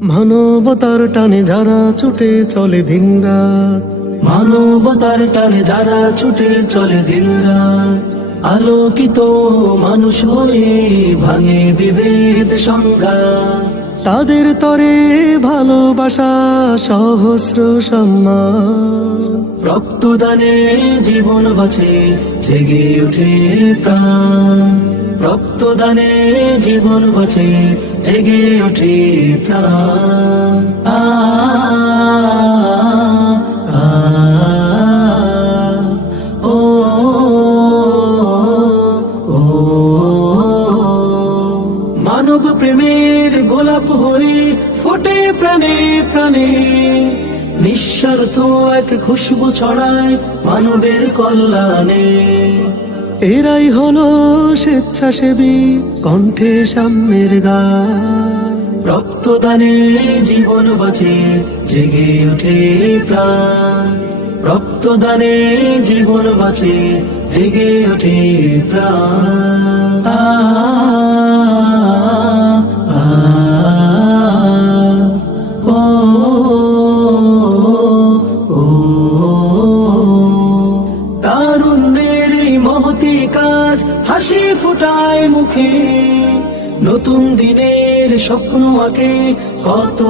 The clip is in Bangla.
মানবতার টানে যারা ছুটে চলে দিনরাত, মানবতার টানে যারা ছুটে চলে দিনরাত, আলোকিত মানুষ হয়ে ভাঙে বিভেদ সংঘাত। তাদের তরে ভালোবাসা সহস্র সম্মান, রক্তদানে জীবন বাঁচে জেগে ওঠে প্রাণ, রক্তদানে জীবন বাঁচে জেগে ওঠে প্রাণ। আ আ, ও ও মানব প্রেমের গোলাপ হয়ে ফোটে প্রাণে প্রাণে, নিঃস্বার্থ এক খুশবু ছড়ায় মানবের কল্যাণে। এরাই হলো স্বেচ্ছাসেবী কণ্ঠে সাম্যের গান, রক্তদানে জীবন বাঁচে জেগে ওঠে প্রাণ, রক্তদানে জীবন বাঁচে জেগে ওঠে প্রাণ। আ আ, ও ও তারুণ্যের এই মহতি কাজ হাসি ফোটায় মুখে, নতুন দিনের স্বপ্ন আঁকে কত